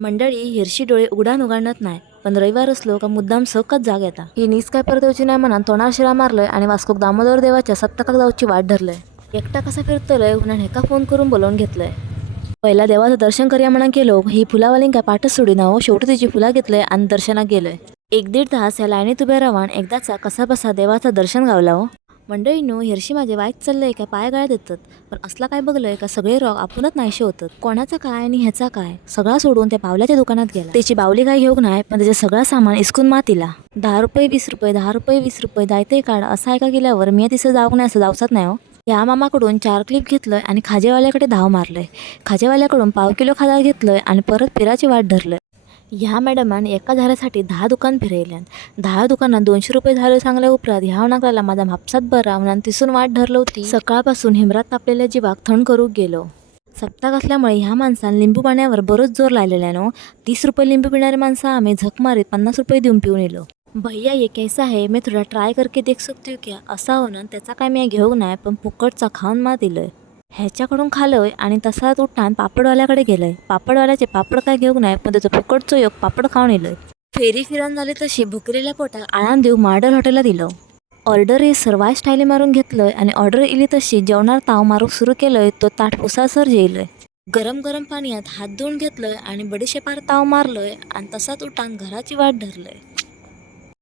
मंडळी हिरशी डोळे उघडान उघडत नाही, पण रविवार असलो का मुद्दाम सकत जाग येता. ही नीस काय परतवची नाही म्हणून तोंडावर शिरा मारलंय आणि वास्कोक दामोदर देवाच्या सप्तकाक जाऊची वाट धरलंय. एकटा कसा फिरतलोय म्हणून हेका फोन करून बोलावून घेतलंय. पहिला देवाचं दर्शन करूया म्हणून केलो. ही फुलावालीन काय पाठच सोडी ना हो. शेवटी तिची फुला घेतलंय आणि दर्शनाक गेलोय. 1-1.5 तास या लाईनीत उभ्या राहून एकदाचा कसा बसा देवाचं दर्शन गावला हो. मंडळींनो, हिरशी माझे वाईट चाललंय का पाय गळ्यात येतात, पण असला काय बघलंय का सगळे रोग आपणच नाहीशे होतात. कोणाचा काय आणि ह्याचा काय सगळा सोडून त्या पावल्याच्या दुकानात गेला. त्याची बावली काय घेऊक नाही, पण त्याचे सगळं सामान इस्कून मातीला. 10 रुपये 20 रुपये 10 रुपये 20 रुपये दायते काढ असं ऐका गेल्यावर मी तिसं जाऊ नाही असं जाऊसात नाही हो. या मामाकडून 4 क्लिप घेतलंय आणि खाजेवाल्याकडे धाव मारलंय. खाजेवाल्याकडून पाव किलो खाजा घेतलंय आणि परत फिराची वाट धरलंय. ह्या मॅडमान एका झाल्यासाठी 10 दुकान फिरयल्यान. 10 दुकानात 200 रुपये झाले चांगल्या उपरात ह्या नागराला माझा म्हापसात बरा म्हणून तिसून वाट धरलं होती. सकाळपासून हिमरात तापलेल्या जीवाक थंड करूक गेलो. सप्ताह असल्यामुळे ह्या माणसान लिंबू पाण्यावर बरोच जोर लावलेल्यानो. 30 रुपये लिंबू पिणारी माणसं आम्ही झक मारीत 50 रुपये देऊन पिऊन येलो. भैया ये कैसा है, मैं थोडा ट्राय करके देख सकती हूँ क्या असा होणं त्याचा काय मी घेऊ नाही, पण फुकटचा खाऊन मार दिलंय. ह्याच्याकडून खालोय आणि तसाच उठान पापडवाल्याकडे गेलंय. पापडवाल्याचे पापड काय घेऊ नाही, पण त्याचं फुकटचं योग पापड खाऊन येलोय. फेरी फिरून झाली तशी भुकलेल्या पोटात आळान देऊ मॉडेल हॉटेलला दिलं. ऑर्डर हे सर्वाय स्टाईली मारून घेतलंय आणि ऑर्डर इली तशी जेवणार ताव मारूक सुरू केलंय. तो ताट पुसासर जेलोय. गरम गरम पाण्यात हात धुवून घेतलंय आणि बडीशेपार ताव मारलोय आणि तसाच उठान घराची वाट धरलंय.